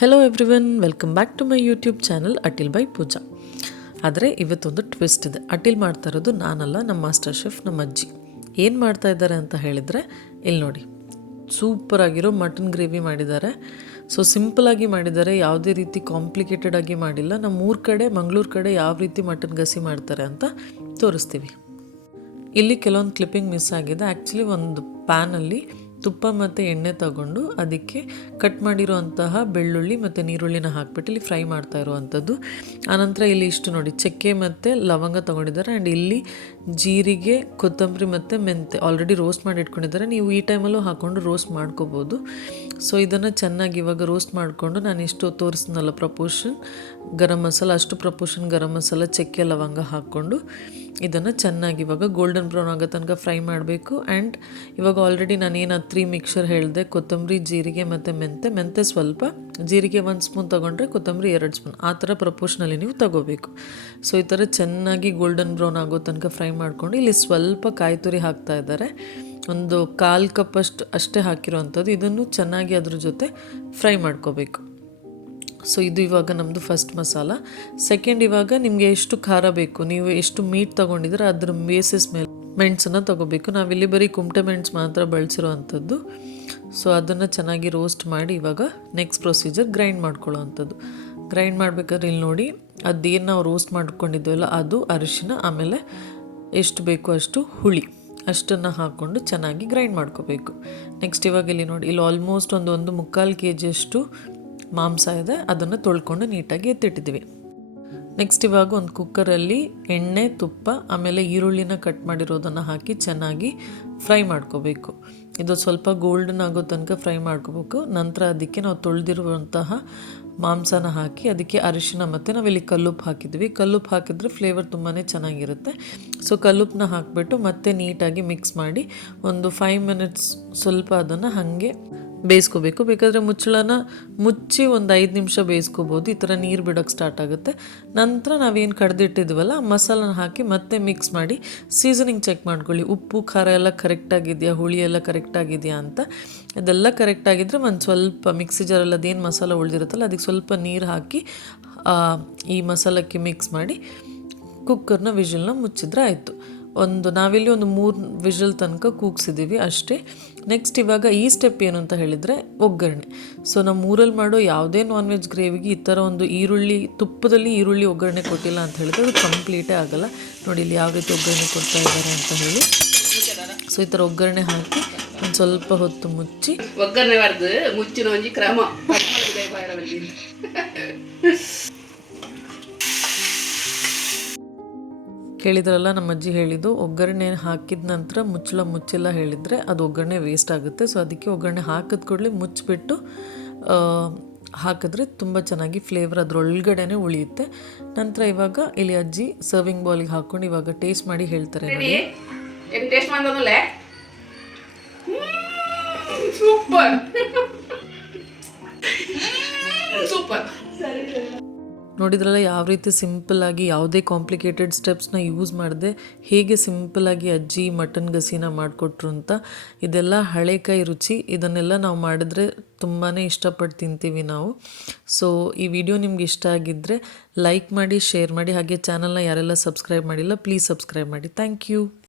Hello everyone, welcome back to my YouTube channel ಅಟಿಲ್ by Pooja. ಆದರೆ ಇವತ್ತೊಂದು ಟ್ವಿಸ್ಟ್ ಇದೆ. ಅಟಿಲ್ ಮಾಡ್ತಾ ಇರೋದು ನಾನಲ್ಲ, ನಮ್ಮ ಮಾಸ್ಟರ್ ಶೆಫ್ ನಮ್ಮ ಅಜ್ಜಿ. ಏನು ಮಾಡ್ತಾ ಇದ್ದಾರೆ ಅಂತ ಹೇಳಿದರೆ ಇಲ್ಲಿ ನೋಡಿ, ಸೂಪರಾಗಿರೋ ಮಟನ್ ಗ್ರೇವಿ ಮಾಡಿದ್ದಾರೆ. ಸೊ ಸಿಂಪಲಾಗಿ ಮಾಡಿದ್ದಾರೆ, ಯಾವುದೇ ರೀತಿ ಕಾಂಪ್ಲಿಕೇಟೆಡ್ ಆಗಿ ಮಾಡಿಲ್ಲ. ನಮ್ಮ ಊರ ಕಡೆ ಮಂಗಳೂರು ಕಡೆ ಯಾವ ರೀತಿ ಮಟನ್ ಗಸಿ ಮಾಡ್ತಾರೆ ಅಂತ ತೋರಿಸ್ತೀವಿ. ಇಲ್ಲಿ ಕೆಲವೊಂದು ಕ್ಲಿಪ್ಪಿಂಗ್ ಮಿಸ್ ಆಗಿದೆ. ಆ್ಯಕ್ಚುಲಿ ಒಂದು ಪ್ಯಾನಲ್ಲಿ ತುಪ್ಪ ಮತ್ತು ಎಣ್ಣೆ ತಗೊಂಡು ಅದಕ್ಕೆ ಕಟ್ ಮಾಡಿರುವಂತಹ ಬೆಳ್ಳುಳ್ಳಿ ಮತ್ತು ನೀರುಳ್ಳಿನ ಹಾಕಿಬಿಟ್ಟು ಇಲ್ಲಿ ಫ್ರೈ ಮಾಡ್ತಾ ಇರುವಂಥದ್ದು. ಆನಂತರ ಇಲ್ಲಿ ಇಷ್ಟು ನೋಡಿ, ಚಕ್ಕೆ ಮತ್ತು ಲವಂಗ ತೊಗೊಂಡಿದ್ದಾರೆ. ಆ್ಯಂಡ್ ಇಲ್ಲಿ ಜೀರಿಗೆ, ಕೊತ್ತಂಬರಿ ಮತ್ತು ಮೆಂತೆ ಆಲ್ರೆಡಿ ರೋಸ್ಟ್ ಮಾಡಿ ಇಟ್ಕೊಂಡಿದ್ದಾರೆ. ನೀವು ಈ ಟೈಮಲ್ಲೂ ಹಾಕ್ಕೊಂಡು ರೋಸ್ಟ್ ಮಾಡ್ಕೋಬೋದು. ಸೊ ಇದನ್ನು ಚೆನ್ನಾಗಿ ಇವಾಗ ರೋಸ್ಟ್ ಮಾಡಿಕೊಂಡು ನಾನು ಇಷ್ಟು ತೋರಿಸ್ನಲ್ಲ ಪ್ರಪೋರ್ಷನ್ ಗರಂ ಮಸಾಲ, ಅಷ್ಟು ಪ್ರಪೋರ್ಷನ್ ಗರಂ ಮಸಾಲ, ಚಕ್ಕೆ ಲವಂಗ ಹಾಕ್ಕೊಂಡು ಇದನ್ನು ಚೆನ್ನಾಗಿ ಇವಾಗ ಗೋಲ್ಡನ್ ಬ್ರೌನ್ ಆಗೋ ತನಕ ಫ್ರೈ ಮಾಡಬೇಕು. ಆ್ಯಂಡ್ ಇವಾಗ ಆಲ್ರೆಡಿ ನಾನೇನು 3 ಮಿಕ್ಸರ್ ಹೇಳಿದೆ, ಕೊತ್ತಂಬರಿ, ಜೀರಿಗೆ ಮತ್ತು ಮೆಂತೆ ಸ್ವಲ್ಪ, ಜೀರಿಗೆ 1 ಸ್ಪೂನ್ ತೊಗೊಂಡ್ರೆ ಕೊತ್ತಂಬರಿ 2 ಸ್ಪೂನ್, ಆ ಥರ ಪ್ರಪೋರ್ಷನಲ್ಲಿ ನೀವು ತೊಗೋಬೇಕು. ಸೊ ಈ ಥರ ಚೆನ್ನಾಗಿ ಗೋಲ್ಡನ್ ಬ್ರೌನ್ ಆಗೋ ತನಕ ಫ್ರೈ ಮಾಡಿಕೊಂಡು ಇಲ್ಲಿ ಸ್ವಲ್ಪ ಕಾಯಿ ತುರಿ ಹಾಕ್ತಾ ಇದ್ದಾರೆ. ಒಂದು 1/4 ಕಪ್ ಅಷ್ಟೇ ಹಾಕಿರೋವಂಥದ್ದು. ಇದನ್ನು ಚೆನ್ನಾಗಿ ಅದ್ರ ಜೊತೆ ಫ್ರೈ ಮಾಡ್ಕೋಬೇಕು. ಸೊ ಇದು ಇವಾಗ ನಮ್ಮದು ಫಸ್ಟ್ ಮಸಾಲ. ಸೆಕೆಂಡ್, ಇವಾಗ ನಿಮಗೆ ಎಷ್ಟು ಖಾರ ಬೇಕು, ನೀವು ಎಷ್ಟು ಮೀಟ್ ತೊಗೊಂಡಿದ್ರೆ ಅದ್ರ ಬೇಸಿಸ್ ಮೇಲೆ ಮೆಣಸನ್ನು ತೊಗೋಬೇಕು. ನಾವಿಲ್ಲಿ ಬರೀ ಕುಮಟೆ ಮೆಣಸು ಮಾತ್ರ ಬಳಸಿರೋ ಅಂಥದ್ದು. ಸೊ ಅದನ್ನು ಚೆನ್ನಾಗಿ ರೋಸ್ಟ್ ಮಾಡಿ ಇವಾಗ ನೆಕ್ಸ್ಟ್ ಪ್ರೊಸೀಜರ್ ಗ್ರೈಂಡ್ ಮಾಡ್ಕೊಳ್ಳೋ ಅಂಥದ್ದು. ಗ್ರೈಂಡ್ ಮಾಡಬೇಕಾದ್ರೆ ಇಲ್ಲಿ ನೋಡಿ, ಅದೇನು ನಾವು ರೋಸ್ಟ್ ಮಾಡ್ಕೊಂಡಿದ್ದೀವಲ್ಲ ಅದು ಅರಿಶಿನ, ಆಮೇಲೆ ಎಷ್ಟು ಬೇಕು ಅಷ್ಟು ಹುಳಿ, ಅಷ್ಟನ್ನು ಹಾಕ್ಕೊಂಡು ಚೆನ್ನಾಗಿ ಗ್ರೈಂಡ್ ಮಾಡ್ಕೋಬೇಕು. ನೆಕ್ಸ್ಟ್ ಇವಾಗ ಇಲ್ಲಿ ನೋಡಿ, ಇಲ್ಲಿ ಆಲ್ಮೋಸ್ಟ್ ಒಂದು 1.25 kg ಅಷ್ಟು ಮಾಂಸ ಇದೆ. ಅದನ್ನು ತೊಳ್ಕೊಂಡು ನೀಟಾಗಿ ಎತ್ತಿಟ್ಟಿದ್ದೀವಿ. ನೆಕ್ಸ್ಟ್ ಇವಾಗ ಒಂದು ಕುಕ್ಕರಲ್ಲಿ ಎಣ್ಣೆ, ತುಪ್ಪ, ಆಮೇಲೆ ಈರುಳ್ಳಿನ ಕಟ್ ಮಾಡಿರೋದನ್ನು ಹಾಕಿ ಚೆನ್ನಾಗಿ ಫ್ರೈ ಮಾಡ್ಕೋಬೇಕು. ಇದು ಸ್ವಲ್ಪ ಗೋಲ್ಡನ್ ಆಗೋ ತನಕ ಫ್ರೈ ಮಾಡ್ಕೋಬೇಕು. ನಂತರ ಅದಕ್ಕೆ ನಾವು ತೊಳೆದಿರುವಂತಹ ಮಾಂಸನ ಹಾಕಿ ಅದಕ್ಕೆ ಅರಿಶಿನ ಮತ್ತು ನಾವಿಲ್ಲಿ ಕಲ್ಲುಪ್ಪು ಹಾಕಿದ್ವಿ. ಕಲ್ಲುಪ್ಪು ಹಾಕಿದ್ರೆ ಫ್ಲೇವರ್ ತುಂಬಾ ಚೆನ್ನಾಗಿರುತ್ತೆ. ಸೊ ಕಲ್ಲುಪ್ಪನ್ನ ಹಾಕಿಬಿಟ್ಟು ಮತ್ತೆ ನೀಟಾಗಿ ಮಿಕ್ಸ್ ಮಾಡಿ ಒಂದು 5 ಮಿನಿಟ್ಸ್ ಸ್ವಲ್ಪ ಅದನ್ನು ಹಾಗೆ ಬೇಯಿಸ್ಕೋಬೇಕು. ಬೇಕಾದರೆ ಮುಚ್ಚಳನ ಮುಚ್ಚಿ ಒಂದು 5 ನಿಮಿಷ ಬೇಯಿಸ್ಕೋಬೋದು. ಈ ಥರ ನೀರು ಬಿಡೋಕ್ಕೆ ಸ್ಟಾರ್ಟ್ ಆಗುತ್ತೆ. ನಂತರ ನಾವೇನು ಕಡ್ದಿಟ್ಟಿದ್ವಲ್ಲ ಆ ಮಸಾಲನ ಹಾಕಿ ಮತ್ತೆ ಮಿಕ್ಸ್ ಮಾಡಿ ಸೀಸನಿಂಗ್ ಚೆಕ್ ಮಾಡ್ಕೊಳ್ಳಿ. ಉಪ್ಪು ಖಾರ ಎಲ್ಲ ಕರೆಕ್ಟಾಗಿದೆಯಾ, ಹುಳಿ ಎಲ್ಲ ಕರೆಕ್ಟಾಗಿದೆಯಾ ಅಂತ. ಇದೆಲ್ಲ ಕರೆಕ್ಟಾಗಿದ್ದರೆ ಒಂದು ಸ್ವಲ್ಪ ಮಿಕ್ಸಿ ಜಾರಲ್ಲಿ ಅದೇನು ಮಸಾಲ ಉಳಿದಿರುತ್ತಲ್ಲ ಅದಕ್ಕೆ ಸ್ವಲ್ಪ ನೀರು ಹಾಕಿ ಈ ಮಸಾಲಕ್ಕೆ ಮಿಕ್ಸ್ ಮಾಡಿ ಕುಕ್ಕರ್ನ ವಿಷಲ್ನ ಮುಚ್ಚಿದ್ರೆ ಆಯಿತು. ನಾವಿಲ್ಲಿ ಒಂದು 3 ವಿಷಲ್ ತನಕ ಕೂಗ್ಸಿದ್ದೀವಿ ಅಷ್ಟೇ. ನೆಕ್ಸ್ಟ್ ಇವಾಗ ಈ ಸ್ಟೆಪ್ ಏನು ಅಂತ ಹೇಳಿದರೆ ಒಗ್ಗರಣೆ. ಸೊ ನಮ್ಮ ಊರಲ್ಲಿ ಮಾಡೋ ಯಾವುದೇ ನಾನ್ ವೆಜ್ ಗ್ರೇವಿಗೆ ಈ ಥರ ಒಂದು ತುಪ್ಪದಲ್ಲಿ ಈರುಳ್ಳಿ ಒಗ್ಗರಣೆ ಕೊಟ್ಟಿಲ್ಲ ಅಂತ ಹೇಳಿದ್ರೆ ಅದು ಕಂಪ್ಲೀಟೇ ಆಗೋಲ್ಲ. ನೋಡಿ ಇಲ್ಲಿ ಯಾವ ರೀತಿ ಒಗ್ಗರಣೆ ಕೊಡ್ತಾ ಇದ್ದಾರೆ ಅಂತ ಹೇಳಿ. ಸೊ ಈ ಥರ ಒಗ್ಗರಣೆ ಹಾಕಿ ಒಂದು ಸ್ವಲ್ಪ ಹೊತ್ತು ಮುಚ್ಚಿ ಒಗ್ಗರಣೆ ಮುಚ್ಚಿನ ಒಂಜಿ ಕ್ರಮ ಕೇಳಿದ್ರಲ್ಲ, ನಮ್ಮ ಅಜ್ಜಿ ಹೇಳಿದ್ದು ಒಗ್ಗರಣೆ ಹಾಕಿದ ನಂತರ ಮುಚ್ಚಿಲ್ಲ ಹೇಳಿದರೆ ಅದು ಒಗ್ಗರಣೆ ವೇಸ್ಟ್ ಆಗುತ್ತೆ. ಸೊ ಅದಕ್ಕೆ ಒಗ್ಗರಣೆ ಹಾಕಿದ ಕೂಡಲೇ ಮುಚ್ಚಿಬಿಟ್ಟು ಹಾಕಿದ್ರೆ ತುಂಬ ಚೆನ್ನಾಗಿ ಫ್ಲೇವರ್ ಅದರೊಳಗಡೆನೆ ಉಳಿಯುತ್ತೆ. ನಂತರ ಇವಾಗ ಇಲ್ಲಿ ಅಜ್ಜಿ ಸರ್ವಿಂಗ್ ಬೌಲಿಗೆ ಹಾಕ್ಕೊಂಡು ಇವಾಗ ಟೇಸ್ಟ್ ಮಾಡಿ ಹೇಳ್ತಾರೆ. ನೋಡಿದ್ರಲ್ಲ ಯಾವ ರೀತಿ ಸಿಂಪಲ್ಲಾಗಿ ಯಾವುದೇ ಕಾಂಪ್ಲಿಕೇಟೆಡ್ ಸ್ಟೆಪ್ಸ್ನ ಯೂಸ್ ಮಾಡದೆ ಹೇಗೆ ಸಿಂಪಲ್ಲಾಗಿ ಅಜ್ಜಿ ಮಟನ್ ಗಸಿನ ಮಾಡಿಕೊಟ್ರು ಅಂತ. ಇದೆಲ್ಲ ಹಳೆಕಾಯಿ ರುಚಿ. ಇದನ್ನೆಲ್ಲ ನಾವು ಮಾಡಿದ್ರೆ ತುಂಬಾ ಇಷ್ಟಪಟ್ಟು ತಿಂತೀವಿ ನಾವು. ಸೊ ಈ ವಿಡಿಯೋ ನಿಮ್ಗೆ ಇಷ್ಟ ಆಗಿದ್ದರೆ ಲೈಕ್ ಮಾಡಿ, ಶೇರ್ ಮಾಡಿ, ಹಾಗೆ ಚಾನಲ್ನ ಯಾರೆಲ್ಲ ಸಬ್ಸ್ಕ್ರೈಬ್ ಮಾಡಿಲ್ಲ ಪ್ಲೀಸ್ ಸಬ್ಸ್ಕ್ರೈಬ್ ಮಾಡಿ. Thank you.